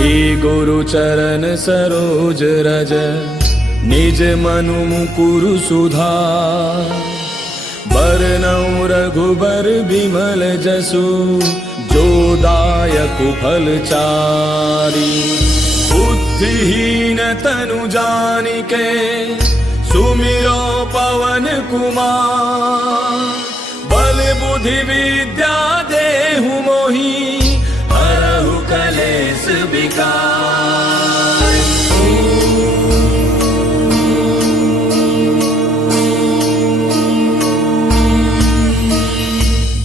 श्री गुरु चरण सरोज रज निज मनु मुकुरु सुधार। बरनउँ रघुबर बिमल जसु जो दायक फलचारी। बुद्धिहीन तनु जानिके सुमिरो पवन कुमार। बल बुद्धि विद्या देहु मोहि हरहु कलेस विकार।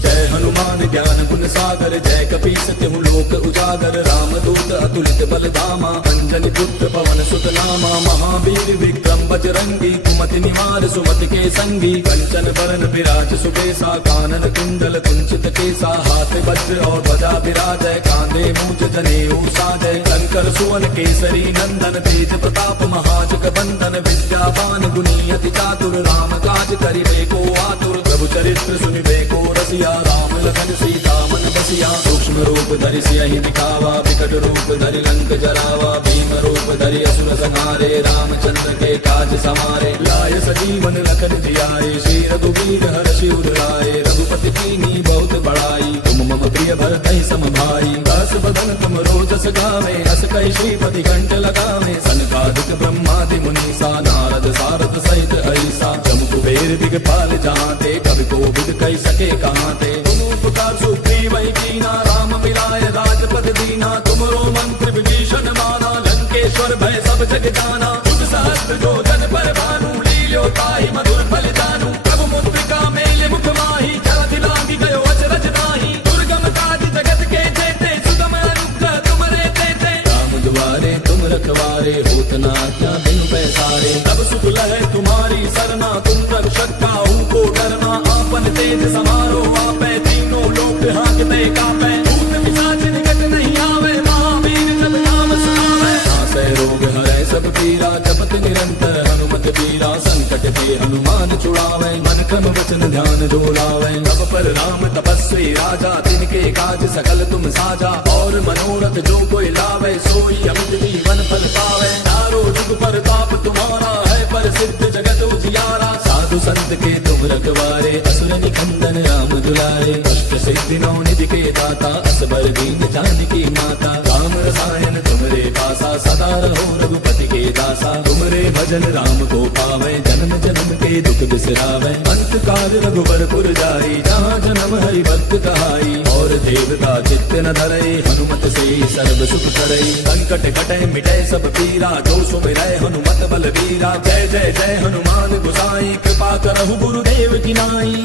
जय हनुमान ज्ञान गुण सागर जय कपीस तिहु लोक उजागर। रामदूत अतुलित बल धामा अंजनी पुत्र पवन सुत नामा। महावीर विक्रम बजरंगी कुमति निवार सुमति के संगी। कंचन बरन विराज सुबेसा कानन कुंडल कुंचित केसा। हाथ वज्र और ध्वजा विराजय कांधे मूज जनेऊ साजय। शंकर सुवन केसरी नंदन तेज प्रताप महाजग बंदन। विद्यावान गुणी अति चातुर राम काज करिबे को आतुर। प्रभु चरित्र सुनिबे को रसिया राम लखन सीता मन बसिया। सूक्ष्म रूप धरि सियहि दिखावा विकट रूप धरि लंक जरावा। भीम रूप धरि असुर संहारे रामचंद्र के काज समारे। लाय सजीवन लखन जियाए श्री रघुवीर हर्षि उर लाए। रघुपति कीन्ही बहुत बड़ाई तुम मम प्रिय भरतहि सम भाई। दास बदन तुम रोजस गावे अस कहि श्रीपति कंठ लगावे। सनकादिक ब्रह्मादि मुनीसा नारद सारद सहित ऐसा। जम कुबेर दिगपाल जहांते कवि कोविद कहि सके कहांते। तुम उपकार सुग्रीवहि कीना राम मिलाय राजपद दीना। तुमरो मंत्र विभीषण माना लंकेश्वर भय सब जग जाना। तुझ सहस्त्र जो जन पर भानु लील्यो ताहि मधुर फल जानू। प्रभु मुद्रिका मेल मुख माहि जलधि लांघि गयो अचरज ताहि। दुर्गम काज जगत के जेते सुगम अनुग्रह तुमरे तेते। राम दुआरे तुम रखवारे होत न आज्ञा बिनु पैसारे। तब सुख लहै तुम्हारी सरना तुम रक्षक काहू को डरना। आपन तेज समारो आपै तीनों लोक हांकते कापै। भूत पिशाच निकट नहीं आवे महावीर जब नाम सुनावे। नासै रोग हरै सब पीरा जपत निरंतर हनुमत बीरा। संकट ते हनुमान छुड़ावे मन क्रम वचन ध्यान जो लावे। तब पर राम तपस्वी राजा तिनके काज सकल तुम साजा। और मनोरथ जो कोई लावे सोई अमित जीवन फल पावे। चारों जुग परताप तुम्हारा है प्रसिद्ध जगत उजियारा। साधु संत के तुम रखवारे असुर निकंदन राम दुलारे। अष्ट सिद्धि नौ निधि के दाता असबर दीन जानकी माता। राम रसायन तुमरे पासा सदा रहो रघुपति के दासा। तुमरे भजन राम को पावे जन्म जन्म के दुख बिसरावे। अंत काल रघुबर पुर जाई जहाँ जन्म हरि भक्त कहाई। और देवता चित्त न धरई हनुमत से सर्व सुख करई। संकट कटै मिटै सब पीरा जो सुमिरै हनुमत बल बीरा। जय जय जय हनुमान गोसाई कृपा करहु गुरुदेव की नाई।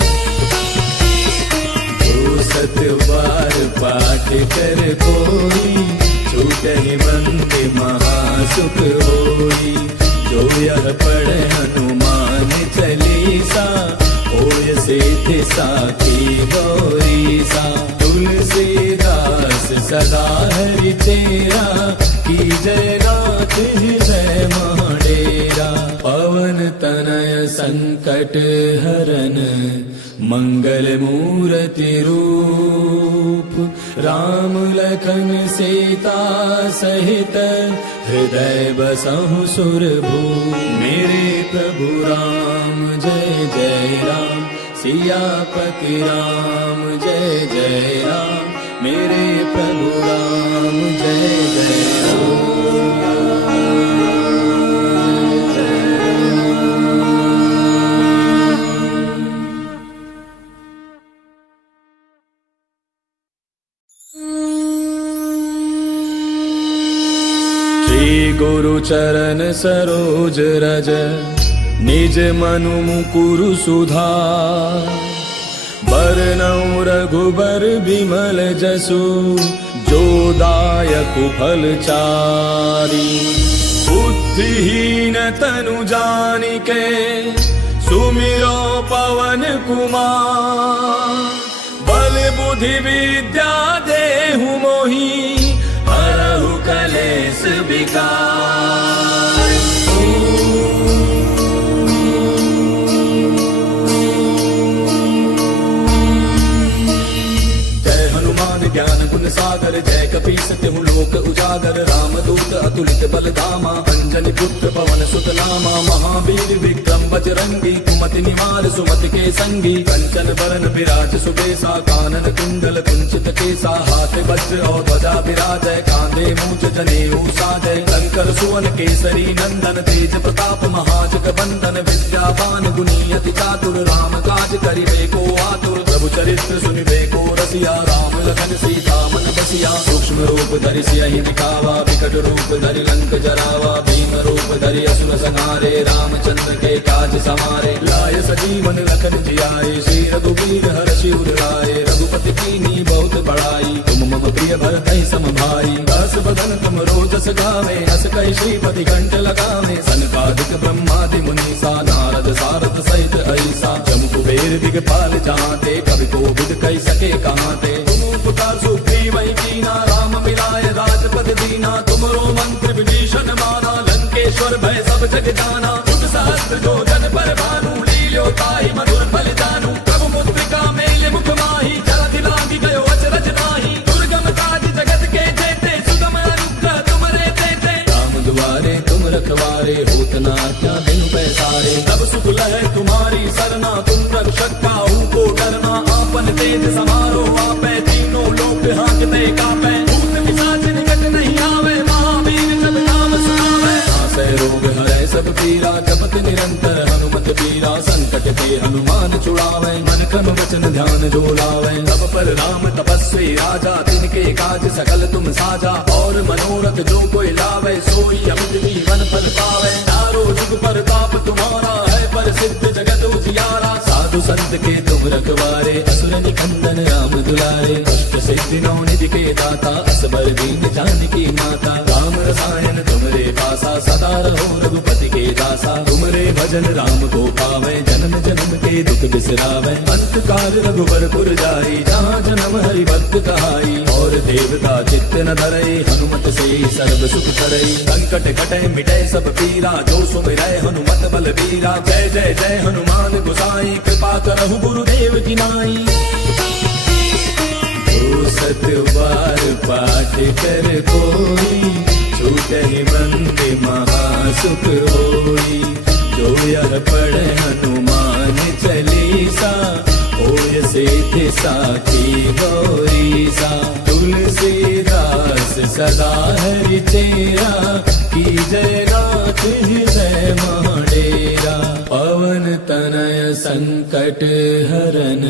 जो सत बार पाठ कर कोई छूटहि मंत्र महासुख होई। जो यह पढ़े हनुमान चालीसा होय सिद्धि साखी गौरीसा। तुलसीदास सदा हरि तेरा की जय नाथ हृदय महडेरा। पवन तनय संकट हरन मंगल मूर्ति रूप। राम लखन सीता सहित हृदय बसहु सुरभूप। मेरे प्रभु राम जय जय राम सियापति राम जय जय राम। मेरे प्रभु राम जय जय राम। श्री गुरु चरण सरोज रज निज मनु मुकुरु सुधार। बरनउँ रघुबर बिमल जसु जो दायक फलचारी। बुद्धिहीन तनु जानिके सुमिरो पवन कुमार। बल बुद्धि विद्या देहु मोहि हरहु कलेस विकार। ज्ञान गुण सागर जय कपीस तिहु लोक उजागर रामदूत अतुलित बल धामा अंजनी पुत्र पवन सुत नामा महावीर विक्रम बजरंगी कुमति निवार सुमति के संगी कंचन बरन विराज सुबेसा कानन कुंडल कुंचित केसा हाथ वज्र और ध्वजा विराजय कांधे मूंज जनेऊ साजय शंकर सुवन केसरी नंदन तेज प्रताप महाजग बंदन विद्यावान गुणी अति चातुर राम काज करिबे को आतुर प्रभु चरित्र सुनिबे को रसिया राम लखन सीता मन बसिया सूक्ष्म रूप धरि सियहि दिखावा विकट रूप धरि लंक जरावा भीम रूप धरि असुर संहारे रामचंद्र के काज समारे लाय सजीवन लखन जियाए श्री रघुवीर हर्षि उर लाए रघुपति कीन्ही बहुत बड़ाई तुम मम प्रिय भरतहि सम भाई दास बदन तुम रोजस गावे अस कहि श्रीपति कंठ लगावे सनकादिक ब्रह्मादि मुनीसा नारद सारद सहित ऐसा जम कुबेर दिगपाल जाते कवि कोविद कहि सके कहाते तुम उपकार सुग्रीव कीना राम मिलाय राजपद दीना तुमरो मंत्र विभीषण माना लंकेश्वर भय सब जग जाना जुग सहस्त्र जो जन पर भानु लील्यो ताहि मधुर फल जानू प्रभु मुद्रिका मेल मुख माही जलधि लांघि गयो अचरज नाही दुर्गम काज जगत के जेते सुगम अनुग्रह तुमरे तेते राम दुआरे तुम रखवारे होत न आज्ञा बिनु पैसारे तब सुख लहै तुम्हारी सरना तुम रक्षक काहू को डरना आपन तेज समारो आपै तीनों लोक हांकते कापै भूत पिशाच निकट नहीं आवे महावीर जब नाम सुनावे नासै रोग हरै सब पीरा जपत निरंतर हनुमत पीरा संकट के हनुमान छुड़ावे मन क्रम वचन ध्यान जो लावे सब पर राम तपस्वी राजा तिनके काज सकल तुम साजा और मनोरथ जो कोई लावे सोई अमित जीवन फल पावे चारों जुग परताप तुम्हारा है प्रसिद्ध जगत उजियारा साधु संत के तुम रखवारे असुर निकंदन राम दुलारे कष्ट सिद्धि नौ निधि के दाता असबर दीन जानकी माता राम रसायन तुमरे पासा सदा रहो रघुपति के दासा तुमरे भजन राम को पावे जन्म जन्म के दुख बिसरावे अंत काल रघुबर पुर जाई जहाँ जन्म हरि भक्त कहाई और देवता चित्त न धरई हनुमत से सर्व सुख करई संकट कटे मिटे सब पीरा जो सुमिरै हनुमत बल बीरा जय जय जय हनुमान गोसाई कृपा करहु गुरुदेव की नाई जो सत बार पाठ कर कोई छूटहि बंद महासुख होई जो यह पढ़े हनुमान चालीसा होय सिद्धि साखी गौरीसा तुलसीदास सदा हरि तेरा की जय नाथ हृदय महाडेरा पवन तनय संकट हरन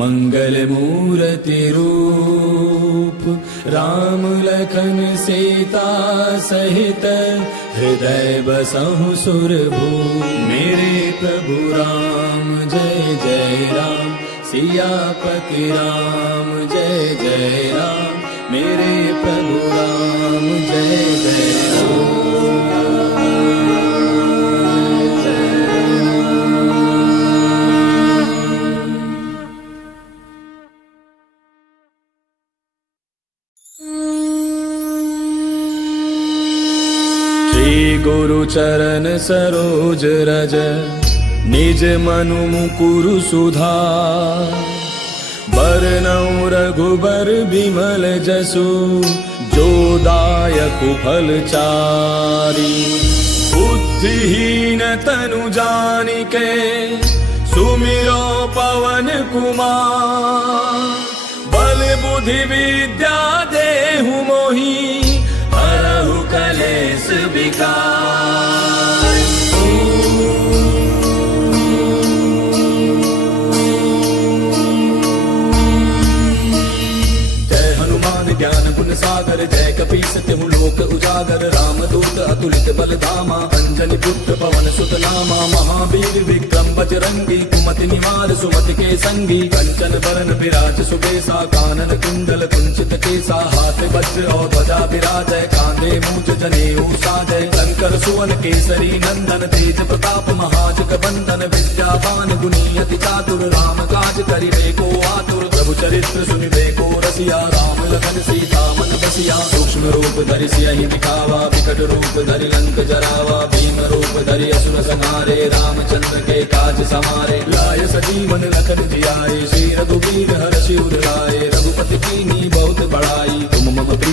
मंगल मूर्ति रूप राम लखन सीता सहित हृदय बसहु सुरभूप मेरे प्रभु राम जय जय राम सियापति राम जय जय राम मेरे प्रभु राम जय जय श्री गुरु चरण सरोज रज निज मनु मुकुरु सुधार बरनउँ रघुबर बिमल जसु जो दायक फल चारी बुद्धिहीन तनु जानिके सुमिरो पवन कुमार बल बुद्धि विद्या देहु मोहि हरहु कलेश विकार ज्ञान गुण सागर जय कपीस तिहु लोक उजागर रामदूत अतुलित बल धामा अंजनी पुत्र पवन सुत नामा महावीर विक्रम बजरंगी कुमति निवार सुमति के संगी कंचन बरन विराज सुबेसा कानन कुंडल कुंचित केसा हाथ वज्र और ध्वजा विराजय कांधे मूंज जनेऊ साजय शंकर सुवन केसरी नंदन तेज प्रताप महाजग बंदन विद्यावान गुणी अति चातुर राम काज करिबे को आतुर प्रभु चरित्र सुनिबे को रसिया राम लखन सीता मन बसिया सूक्ष्म रूप धरि सियहि दिखावा विकट रूप धरि लंक जरावा भीम रूप धरि असुर संहारे रामचंद्र के काज समारे लाय सजीवन लखन जियाए श्री रघुवीर हर्षि उर लाए रघुपति कीन्ही बहुत बड़ाई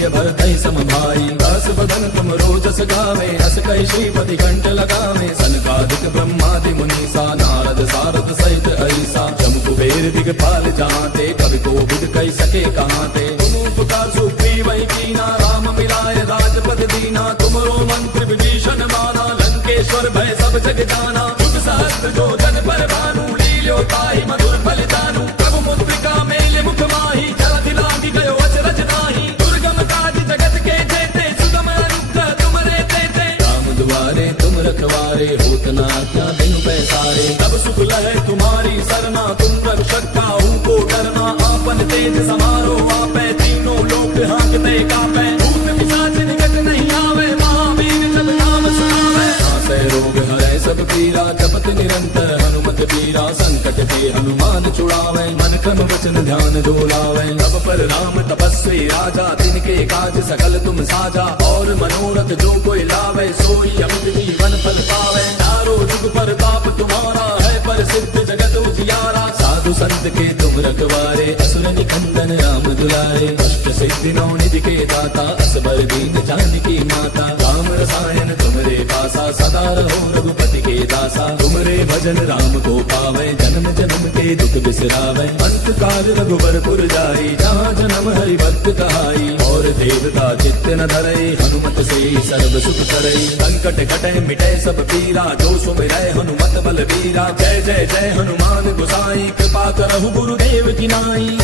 भरतहि सम भाई। दस बदन तुम रोजस गावे, अस कहि श्रीपति कंठ लगावे। सनकादिक ब्रह्मादि मुनीसा, नारद सारद सहित ऐसा। जम कुबेर दिगपाल जहाँते, कवि कोविद कहि सके कहाँते। तुम उपकार सुग्रीवहि कीना, राम मिलाय राजपद दीना। तुमरो मंत्र विभीषण माना, लंकेश्वर भय सब जग जाना। युग सहस्त्र जो जन पर भानु, लील्यो ताहि मधुर फल जानू। प्रभु मुद्रिका मेल मुख माहि, जलधि लागी गयो अचरज नाही। दुर्गम काज जगत के जेते, सुगम अनुग्रह तुमरे तेते। राम दुआरे तुम रखवारे, होत न आज्ञा बिनु पैसारे। तब सुख लहै तुम्हारी सरना, तुम रक्षक काहू को डरना। आपन तेज समारो आपै, तीनों लोक हाँकते कापै। भूत पिशाच निकट नहीं आवे, महावीर जब नाम सुनावे। नासै रोग हरै सब पीरा, जपत निरंतर हनुमत बीरा। संकट ते हनुमान छुड़ावे, मन क्रम वचन ध्यान जो लावे। तब पर राम तपस्वी राजा, तिनके काज सकल तुम साजा। और मनोरथ जो कोई लावे, सोई अमित जीवन फल पावे। चारों जुग परताप तुम्हारा है, प्रसिद्ध जगत उजियारा। साधु संत के तुम रखवारे, असुर निकंदन राम दुलारे। अष्ट सिद्धि नौ निधि के दाता, असबर दीन जानकी माता। राम रसायन तुमरे पासा, सदा रहो रघुपति के दासा। तुमरे भजन राम को पावे, जन्म जन्म के दुख बिसरावे। अंत काल रघुबरपुर जाई, जहाँ जन्म हरि भक्त कहाई। और देवता चित्त न धरई, हनुमत से सर्व सुख करई। संकट कटै मिटै सब पीरा, जो सुमिरै हनुमत बल बीरा। जय जय जय हनुमान गोसाई, कृपा करहु गुरुदेव की नाई।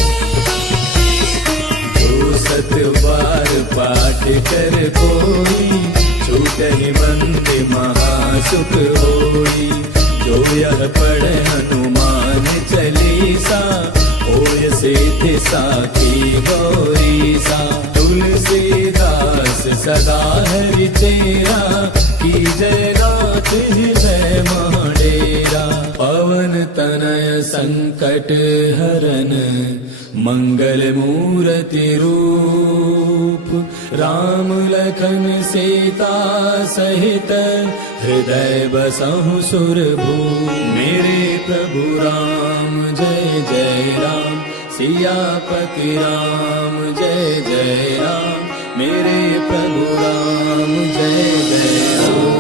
जो सत बार पाठ कर कोई, छूटहि मंद महासुख होई। जो यह पढ़े हनुमान चालीसा, होय सिद्धि साखी गौरीसा। तुलसीदास सदा हरि चेरा, की जय नाथ हृदय महडेरा। पवन तनय संकट हरन, मंगल मूर्ति रूप। राम लखन सीता सहित, हृदय बसहु सुरभूप। मेरे प्रभु राम जय जय राम, सियापति राम जय जय राम। मेरे प्रभु राम जय जय राम।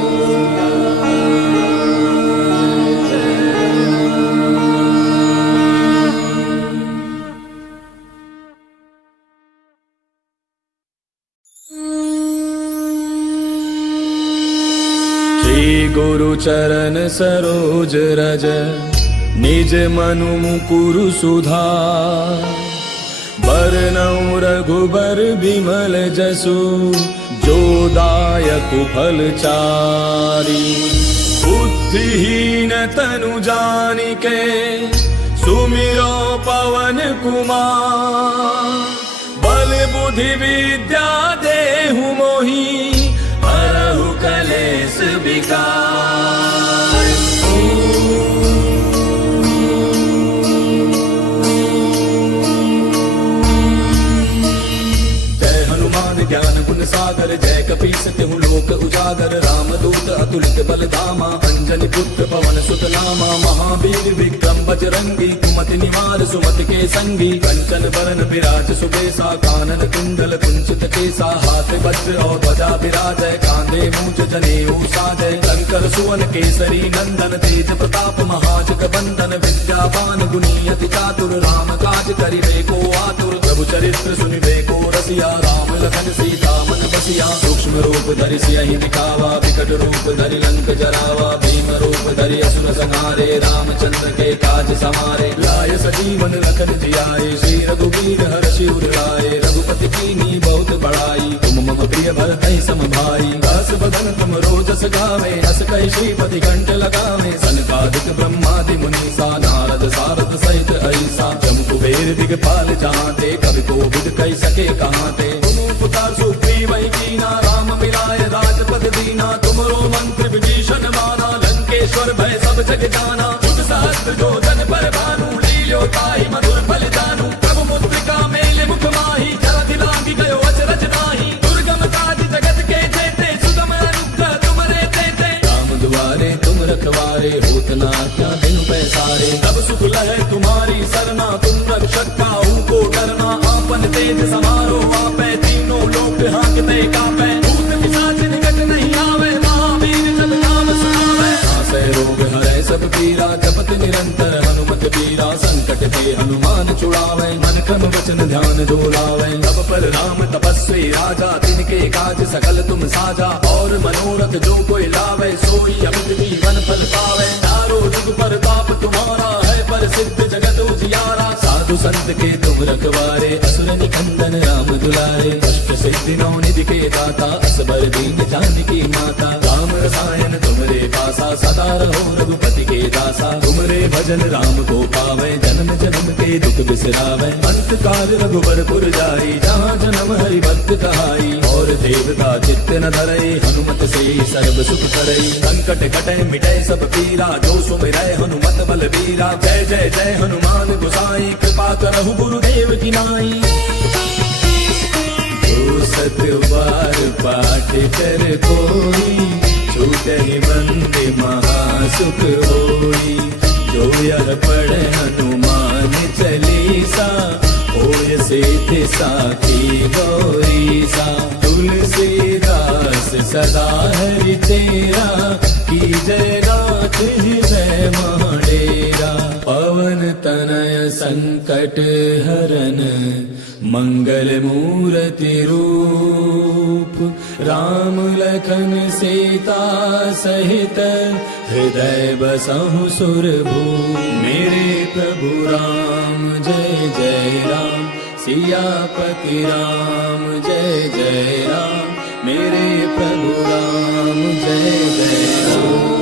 गुरु चरण सरोज रज, निज मनु मुकुरु सुधार। बरनउँ रघुबर बिमल जसु, जो दायक फल चारि। बुद्धिहीन तनु जानिके, सुमिरो पवन कुमार। बल बुद्धि विद्या देहु मोहि, हरहु कलेश विकार। जय हनुमान ज्ञान गुण सागर, जय कपीस तिहु लोक उजागर। रामदूत अतुलित बल धामा, अंजनी पुत्र पवन सुत नामा। महावीर विक्रम बजरंगी, कुमति निवार सुमति के संगी। कंचन बरन विराज सुबेसा, कानन कुंडल कुंचित केसा। हाथ वज्र और ध्वजा विराजय, कांधे मूंज जनेऊ साजय। शंकर सुवन केसरी नंदन, तेज प्रताप महाजग बंदन। विद्यावान गुणी अति चातुर, राम काज करिबे को आतुर। प्रभु चरित्र सुनिबे को रसिया, राम लखन सीता मन बसिया। सूक्ष्म रूप धरि सियहि दिखावा, विकट रूप धरि लंक जरावा। भीम रूप धरि असुर संहारे, रामचंद्र के काज समारे। लाय सजीवन लखन जियाए, श्री रघुवीर हर्षि उर लाए। रघुपति कीन्ही बहुत बड़ाई, तुम मम प्रिय भरतहि सम भाई। दस बदन तुम रोजस गावे, अस कहि श्रीपति कंठ लगावे। सनकादिक ब्रह्मादि मुनीसा, नारद सारद सहित ऐसा। जम कुबेर दिगपाल जहाँते, कवि कोविद कहि सके कहाँते। तुम उपकार सुग्रीवहि कीना, राम मिलाय राजपद दीना। तुमरो मंत्र विभीषण माना, लंकेश्वर भय सब जग जाना। युग सहस्त्र जो जन पर भानु, लील्यो ताहि मधुर फल जानू। प्रभु मुद्रिका मेल मुख माहि, जलधि लागी गयो अचरज नाही। दुर्गम काज जगत के जेते, सुगम अनुग्रह तुमरे तेते। राम दुआरे तुम रखवारे, होत न आज्ञा बिनु पैसारे। तब सुख लहै तुम्हारी सरना, तुम रक्षक काहू को डरना। आपन तेज समारो आपै, तीनों लोक छुड़ावे मन क्रम वचन ध्यान जो लावे। तब पर राम तपस्वी राजा तिनके काज सकल तुम साजा। और मनोरथ जो कोई लावे सोई अमित जीवन फल पावे। चारों जुग पर ताप तुम्हारा है पर सिद्ध जगत उजियारा। साधु संत के तुम रखवारे असुर निकंदन राम दुलारे। अष्ट सिद्धि नौ निधि के दाता असबर दीन जानकी माता। राम रसायन तुमरे पासा सदा रहो रघुपति के दासा। तुमरे भजन राम को पावे जन्म जन्म के दुख बिसरावे। अंत काल रघुबर पुर जाई जहाँ जन्म हरि भक्त कहाई। और देवता चित्त न धरई हनुमत से सर्व सुख करई। संकट कटे मिटे सब पीरा जो सुमिरै हनुमत बल बीरा। जय जय जय हनुमान गोसाई कृपा करहु गुरुदेव की नाई। जो सत बार पाठ कर कोई छूटहि बंदे महासुख होई। जो यह पढ़े हनुमान चालीसा होय सिद्धि साखी गौरीसा। तुलसीदास सदा हरि तेरा की जय नाथ हृदय महडेरा। पवन तनय संकट हरन मंगल मूर्ति रूप। राम लखन सीता सहित हृदय बसहु सुरभूप। मेरे प्रभु राम जय जय राम सियापति राम जय जय राम। मेरे प्रभु राम जय जय राम।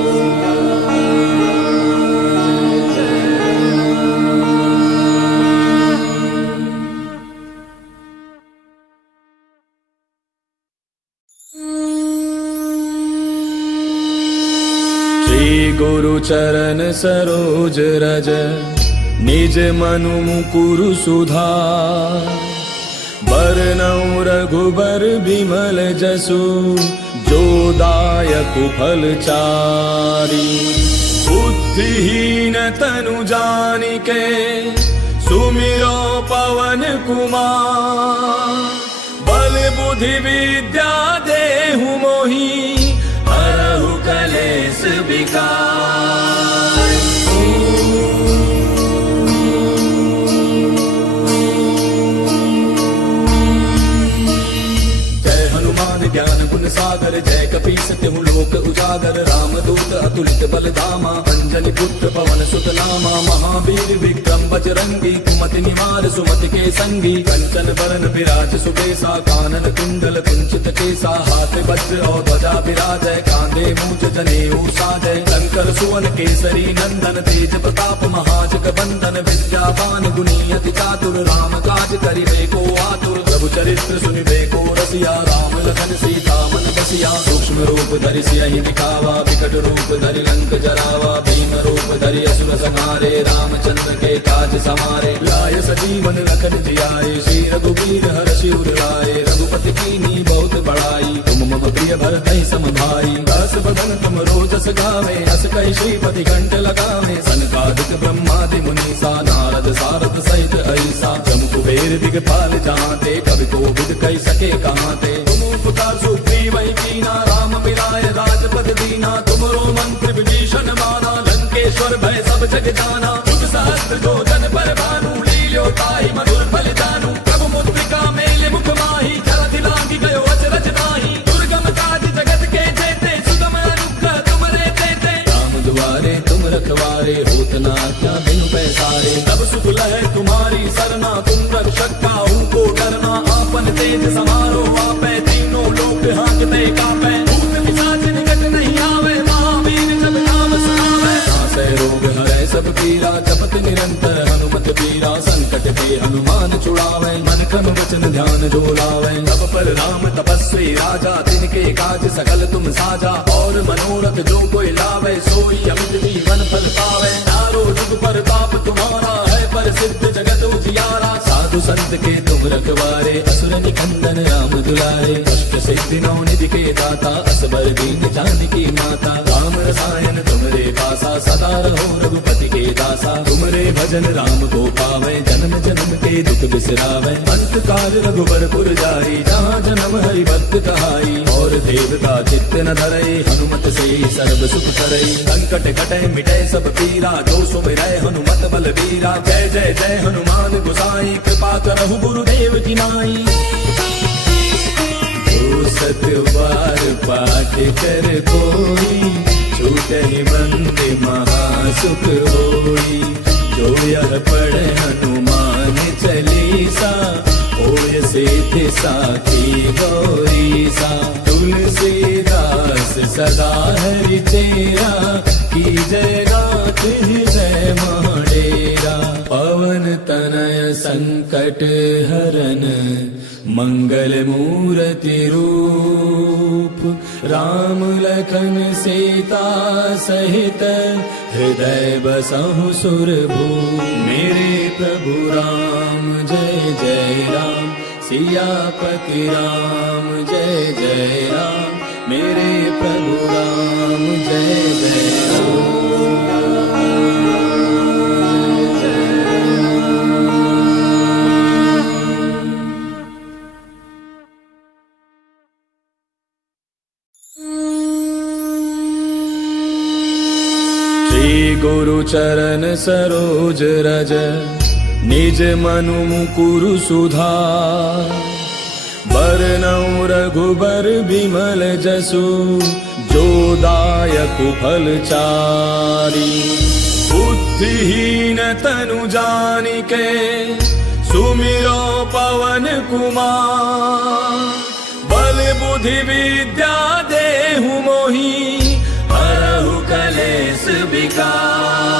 गुरु चरण सरोज रज निज मनु मुकुरु सुधार। बरनउँ रघुबर बिमल जसु जो दायक फल चारि। बुद्धिहीन तनु जानिके सुमिरो पवन कुमार। बल बुद्धि विद्या देहु मोहि हरहु कलेश विकार। जय हनुमान ज्ञान गुण सागर जय कपीस तिहु लोक उजागर। राम दूत अतुलित बल धामा अंजनी पुत्र पवन सुत नामा। महावीर विक्रम बजरंगी कुमति निवार सुमति के संगी। कंचन बरन विराज सुबेसा कानन कुंडल कुंचित केसा। हाथ वज्र और ध्वजा विराजय कांधे मूंज जनेऊ साजय। शंकर सुवन केसरी नंदन तेज प्रताप महाजग बंदन। विद्यावान गुणी अति चातुर राम काज करिबे को आतुर। प्रभु चरित्र सुनिबे को रसिया राम लखन सीता मन बसिया। सूक्ष्म रूप धरि सियहि दिखावा विकट रूप धरि लंक जरावा। भीम रूप धरि असुर संहारे रामचंद्र के काज समारे। लाय सजीवन लखन जियाए श्री रघुवीर हर्षि उर लाए। रघुपति कीन्ही बहुत बड़ाई तुम मम प्रिय भरतहि सम भाई। दस बदन तुम रोजस गावे हस कहि श्रीपति कंठ लगावे। सनकादिक ब्रह्मादि मुनीसा नारद सारद सहित ऐसा। जम कुबेर दिगपाल जहाँते कवि कोविद कहि सके कहाँते। तुम उपकार सुग्रीव कीना राम मिलाए राजपद दीना। तुमरो मंत्र विभीषण माना लंकेश्वर भय सब जग जाना। युग सहस्त्र जो जन पर भानु लील्यो ताहि मधुर फल जानू। प्रभु मुद्रिका मेले मुख माहि जलधि लांघि गयो अचरज नाहि। दुर्गम काज जगत के जेते सुगम अनुग्रह तुमरे तेते। राम दुआरे तुम रखवारे होत न आज्ञा बिनु पैसारे। तब सुख लहै तुम्हारी सरना तुम रक्षक काहू को डरना। आपन तेज समारो आपै तीनों लोक हांकते कापै। भूत पिशाच निकट नहीं आवे महावीर जब नाम सुनावे। नासै रोग हरै सब पीरा जपत निरंतर हनुमत पीरा। संकट ते हनुमान छुड़ावे मन क्रम वचन ध्यान जो लावे। तब पर राम तपस्वी राजा तिनके काज सकल तुम साजा। और मनोरथ जो कोई लावे सोई अमित जीवन फल पावे। चारों जुग पर ताप तुम्हारा है पर सिद्ध जगत उजियारा। साधु संत के तुम रखवारे असुर निकंदन राम दुलारे। अष्ट सिद्धि नौ निधि के दाता असबर दीन जानकी माता। राम रसायन तुमरे पासा सदा रहो रघुपति के दासा। तुमरे भजन राम को पावे जन्म जन्म के दुख बिसरावे। अंत काल रघुबरपुर जाई, जहाँ जन्म हरि भक्त कहाई। और देवता चित्त न धरई, हनुमत से सर्व सुख करई। संकट कटे मिटे सब पीरा, जो सुमिरै हनुमत बल बीरा। जय जय जय हनुमान गोसाई, कृपा करहु गुरुदेव की नाई। जो सत बार पाठ कर कोई, छूटहि बंदे महासुख होई। जो यह पढ़े हनुमान चालीसा, होय सिद्धि साखी गौरीसा। तुलसीदास सदा हरि तेरा, की जय नाथ हृदय महडेरा। पवन तनय संकट हरन, मंगल मूर्ति रूप। राम लखन सीता सहित, हृदय बसहु सुरभूप। मेरे प्रभु राम जय जय राम, सियापति राम जय जय राम। मेरे प्रभु राम जय जय गुरु चरण सरोज रज, निज मनु मुकुरु सुधार। बरनउँ रघुबर बिमल जसु, जो दायक फल चारि। बुद्धिहीन तनु जानिके, सुमिरो पवन कुमार। बल बुद्धि विद्या देहु मोहि, हरहु कलेश विकार।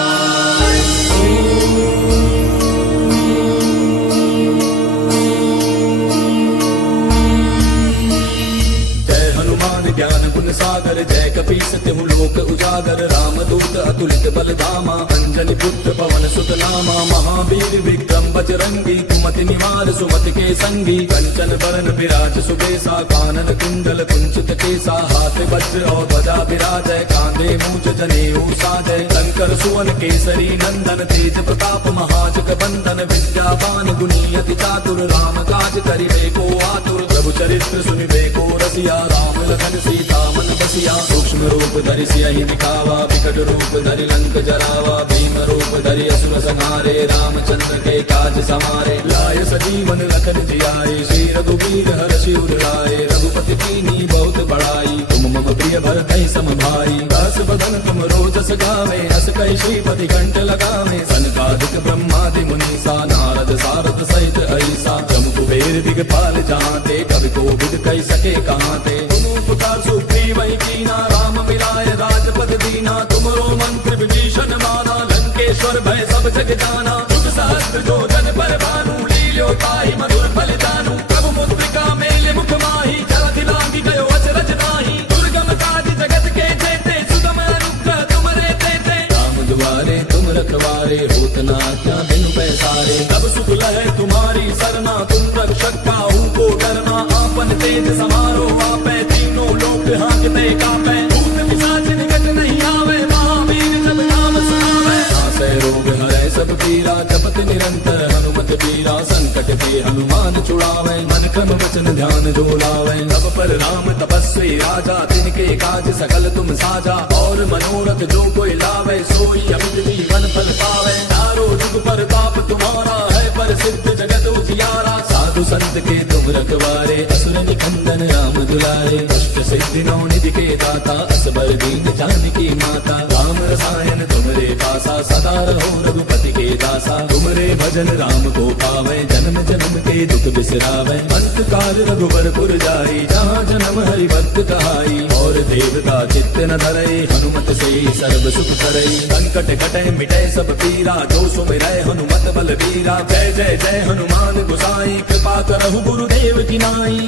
जय हनुमान ज्ञान गुण सागर, जय कपीस तिहु लोक उजागर। रामदूत अतुलित बल धामा, अंजनी पुत्र पवन सुत नामा। महावीर विक्रम बजरंगी, कुमति निवार सुमति के संगी। कंचन बरन विराज सुबेसा, कानन कुंडल कुंचित केसा। हाथ वज्र और ध्वजा विराजय, कांधे मूज जनेऊ साजय। शंकर सुवन केसरी नंदन, तेज प्रताप महाजग बंदन। विद्यावान गुणी अति चातुर, राम काज करिबे को आतुर। प्रभु चरित्र सुनिबे को रसिया, राम लखन सीता मन बसिया। सूक्ष्म रूप धरि सियहि दिखावा, विकट रूप धरि लंक जरावा। भीम रूप धरि असुर संहारे, रामचंद्र के काज समारे। लाय सजीवन लखन जियाए, श्री रघुवीर हर्षि उर लाए। रघुपति कीन्ही बहुत बड़ाई, तुम मम प्रिय भरतहि सम भाई। दास बदन तुम रोजस गावे, अस कहि श्रीपति कंठ लगावे। सनकादिक ब्रह्मादि मुनीसा, नारद सारद सहित ऐसा। जम कुबेर दिगपाल जहाँते, कवि कोविद कहि सके कहाँते। तुम उपकार सुग्रीव कीना, राम मिलाय राजपद दीना। तुमरो मंत्र विभीषण माना, लंकेश्वर भय सब जग जाना। जुग सहस्त्र जो जन पर भानु, लील्यो ताहि मधुर फल जानू। प्रभु मुद्रिका मेले मुख माहि, जलधि लांघि गयो अचरज नाहि। दुर्गम काज जगत के जेते, सुगम अनुग्रह तुमरे तेते। राम दुआरे तुम रखवारे, होत न आज्ञा बिनु पैसारे। तब सुख लहै तुम्हारी सरना, तुम रक्षक काहू को डरना। आपन तेज समारो आपै, तीनों लोक हांकते कापै। भूत पिशाच निकट नहीं आवे, महावीर जब नाम सुनावे। नासै रोग हरै सब पीरा, जपत निरंतर हनुमत बीरा। संकट ते हनुमान छुड़ावे, मन क्रम वचन ध्यान जो लावे। सब पर राम तपस्वी राजा, तिनके काज सकल तुम साजा। और मनोरथ जो कोई लावे, सोई अमित जीवन फल पावे। चारों जुग परताप तुम्हारा है, प्रसिद्ध जगत उजियारा। साधु संत के तुम रखवारे, असुर निकंदन राम दुलारे। अष्ट सिद्धि नौ निधि के दाता, असबर दीन जानकी माता। राम रसायन तुमरे पासा, सदा रहो रघुपति के दासा। तुमरे भजन राम को पावे, जन्म जन्म के दुख बिसरावे। अंत काल रघुबरपुर जाई, जहाँ जन्म हरि भक्त कहाई। और देवता चित्त न धरई, हनुमत से सर्व सुख करई। संकट कटे मिटे सब पीरा, जो सुमिरै हनुमत बल बीरा। जय जय जय हनुमान गोसाई, कृपा करहु गुरुदेव की नाई।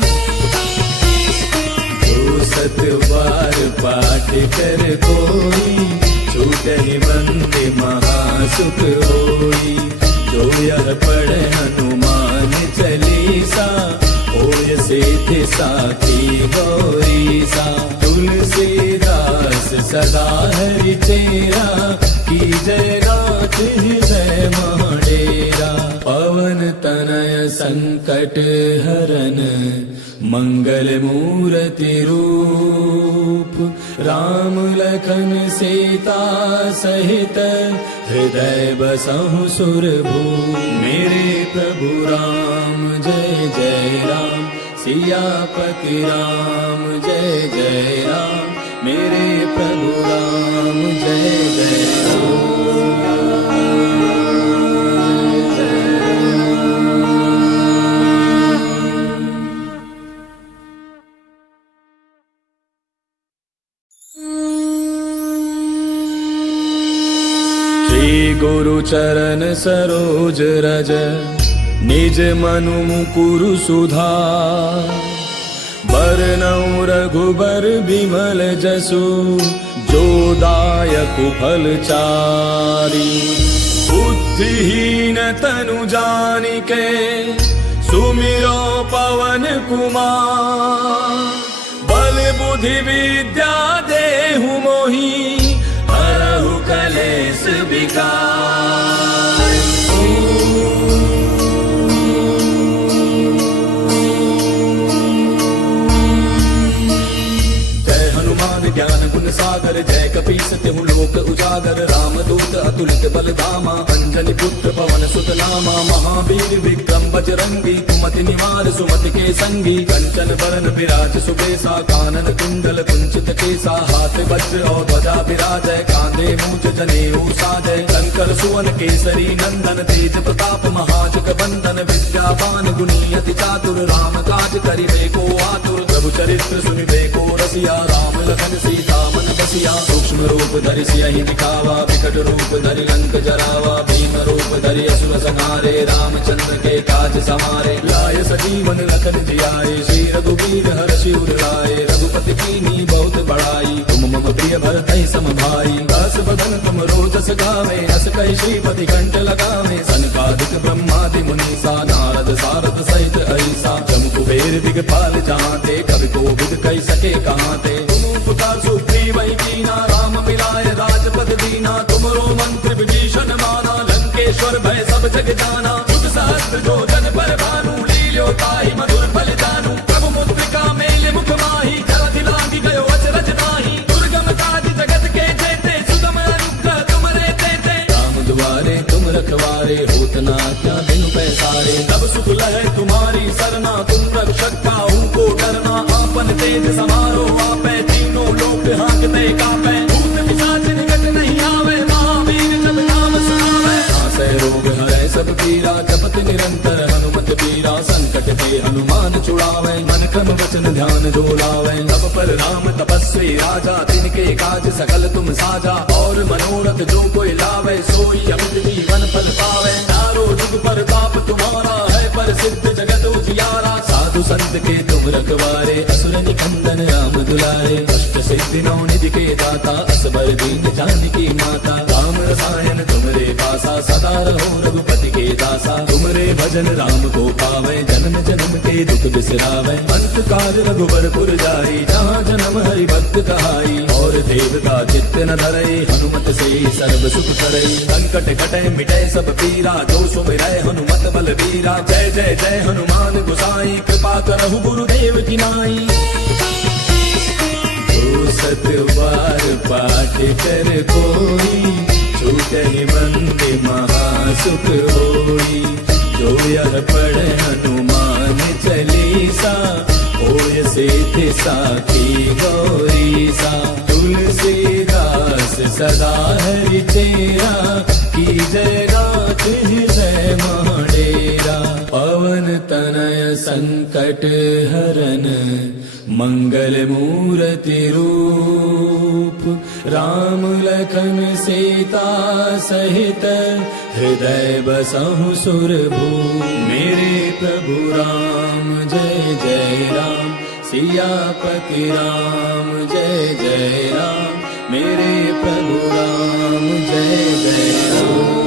जो सत बार पाठ कर कोई, छूटहि बंदे महासुख होई। जो यह पढ़े हनुमान चालीसा, होय सिद्धि साखी गौरीसा। तुलसीदास सदा हरि तेरा, की जय नाथ हृदय महाडेरा। पवन तनय संकट हरन, मंगल मूर्ति रूप, राम लखन सीता सहित, हृदय बसहु सुरभूप। मेरे प्रभु राम जय जय राम, सियापति राम जय जय राम। मेरे प्रभु राम जय जय राम। श्री गुरु चरण सरोज रज, निज मनु मुकुरु सुधार। बरनउँ रघुबर बिमल जसु, जो दायक फल चारि। बुद्धिहीन तनु जानिके, सुमिरो पवन कुमार। बल बुद्धि विद्या देहु मोहि, हरहु कलेस विकार। ज्ञान गुण सागर, जय कपीस तिहु लोक उजागर। राम दूत अतुलित बल धामा, अंजनी पुत्र पवन सुत नामा। महावीर विक्रम बजरंगी, कुमति निवार सुमति के संगी। कंचन बरन विराज सुबेसा, कानन कुंडल कुंचित केसा। हाथ वज्र और ध्वजा विराजय, कांधे मूंज जनेऊ साजय। शंकर सुवन केसरी नंदन, तेज प्रताप महाजग बंदन। विद्यावान गुणी अति चातुर, राम काज करिबे को आतुर। प्रभु चरित्र सुनिबे को रसिया, राम लखन सीता मन बसिया। सूक्ष्म रूप धरि सियहि दिखावा, विकट रूप धरि लंक जरावा। भीम रूप धरि असुर संहारे, रामचंद्र के काज समारे। लाय सजीवन लखन जियाए, श्री रघुवीर हर्षि उर लाए। रघुपति कीन्ही बहुत बड़ाई, तुम मम प्रिय भरतहि सम भाई। दास बदन तुम रोजस गावे, अस कहि श्रीपति कंठ लगावे। सनकादिक ब्रह्मादि मुनीसा, नारद सारद सहित अहिसा। जम कुबेर दिगपाल जहांते, कवि कोविद कहि सके कहांते। पुकार सुग्रीव कीना, राम मिलाए राजपद दीना। तुमरो मंत्र विभीषण माना, लंकेश्वर भय सब जग जाना। युग सहस्त्र जो जन पर भानु, लील्यो ताहि मधुर फल जानू। प्रभु मुद्रिका मेले मुख माहि, जलधि लांघि गयो अचरज नाहि। दुर्गम काज जगत के जेते, सुगम अनुग्रह तुमरे तेते। राम दुआरे तुम रखवारे, होत न आज्ञा बिनु पैसारे। तब सुख लहै तुम्हारी सरना, तुम रक्षक काहू को डरना। आपन तेज समारो आपै, तीनों लोक हांकते कांपै। भूत पिशाच निकट नहीं आवे, महावीर जब नाम सुनावे। नासै रोग हरै सब पीरा, जपत निरंतर हनुमत बीरा। संकट ते हनुमान छुड़ावे, मन क्रम वचन ध्यान जो लावे। तब पर राम तपस्वी राजा, तिनके काज सकल तुम साजा। और मनोरथ जो कोई लावे, सोई अमित जीवन फल पावे। चारों जुग परताप तुम्हारा है, प्रसिद्ध जगत उजियारा। साधु संत के तुम रखवारे, असुर निकंदन राम दुलारे। अष्ट सिद्धि नौ निधि के दाता, असबर दीन जानकी माता। राम रसायन तुमरे पासा, सदा रहो रघुपति के दासा। तुमरे भजन राम को पावे, जन्म जन्म के दुख बिसरावे। अंत काल रघुबर पुर जाई, जहाँ जन्म हरि भक्त कहाई। और देवता चित्त न धरई, हनुमत से सर्व सुख करई। संकट कटै मिटै सब पीरा, जो सुमिरै हनुमत बल बीरा। जय जय जय हनुमान गोसाई, कृपा करहु गुरुदेव की नाई। जो सत बार पाठ कर कोई, छूटहि बंदे महासुख होई। जो यह पढ़े हनुमान चालीसा, होय सिद्धि साखी गौरीसा। तुलसीदास सदा हरि तेरा, की जय नाथ हृदय महाडेरा। पवन तनय संकट हरन, मंगल मूर्ति रूप। राम लखन सीता सहित, हृदय बसहु सुरभूप। मेरे प्रभु राम जय जय राम, सियापति राम जय जय राम। मेरे प्रभु राम जय जय राम।